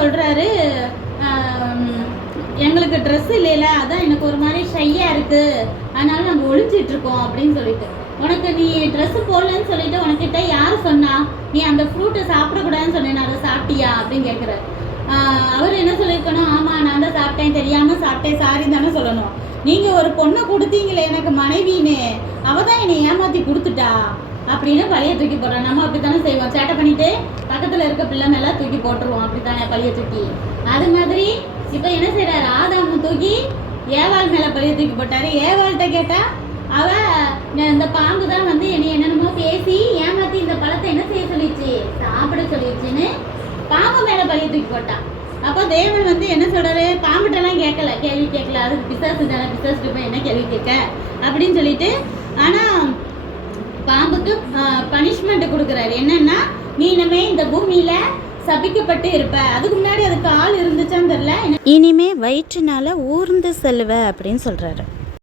சொல்கிறாரு, எங்களுக்கு ட்ரெஸ் இல்லைல்ல, அதான் எனக்கு ஒரு மாதிரி ஷையாக இருக்குது, அதனால நாங்கள் ஒழிச்சிட்ருக்கோம் அப்படின்னு சொல்லிட்டு. உனக்கு நீ ட்ரெஸ்ஸு போடலன்னு சொல்லிட்டு உனக்கிட்ட யார் சொன்னா? நீ அந்த ஃப்ரூட்டை சாப்பிடக்கூடாதுன்னு சொன்னேன், அதை சாப்பிட்டியா அப்படின்னு கேட்குறாரு. அவர் என்ன சொல்லியிருக்கணும்? ஆமாம், நான் தான் சாப்பிட்டேன், தெரியாமல் சாப்பிட்டேன், சாரி தானே சொல்லணும். நீங்கள் ஒரு பொண்ணை கொடுத்தீங்களே எனக்கு மனைவின்னு, அவள் தான் என்னை ஏமாற்றி கொடுத்துட்டா அப்படின்னு பழைய தூக்கி போடுறான். நம்ம அப்படி தானே செய்வோம், சேட்டை பண்ணிட்டு பக்கத்தில் இருக்க பிள்ளை மேலே தூக்கி போட்டுருவோம், அப்படி தானே பழைய தூக்கி. அது மாதிரி இப்போ என்ன செய்கிறாரு, ஆதாம் தூக்கி ஏவாள் மேலே பழைய தூக்கி போட்டார். ஏவாள்கிட்ட கேட்டால் அவள் இந்த பாம்பு தான் வந்து என்னை என்னென்னமோ பேசி ஏமாற்றி இந்த பழத்தை என்ன செய்ய சொல்லிச்சு, சாப்பிட சொல்லிடுச்சுன்னு பாம்பு மேலே பழைய தூக்கி போட்டான். அப்போ தேவன் வந்து என்ன சொல்கிறாரு, பாம்புகிட்டலாம் கேள்வி கேட்கல, அதுக்கு பிசாசு தானே, பிசாசுக்கு போய் என்ன கேள்வி கேட்க அப்படின்னு சொல்லிட்டு. ஆனால் பாம்புக்கு பனிஷ்மெண்ட் கொடுக்குறாரு. என்னன்னா, நீ இனிமே இந்த பூமியில சபிக்கப்பட்டு இருப்ப. அதுக்கு முன்னாடி அதுக்கு ஆள் இருந்துச்சான்னு தெரியல, இனிமே வயிற்றுனால ஊர்ந்து செல்வ அப்படின்னு சொல்றாரு.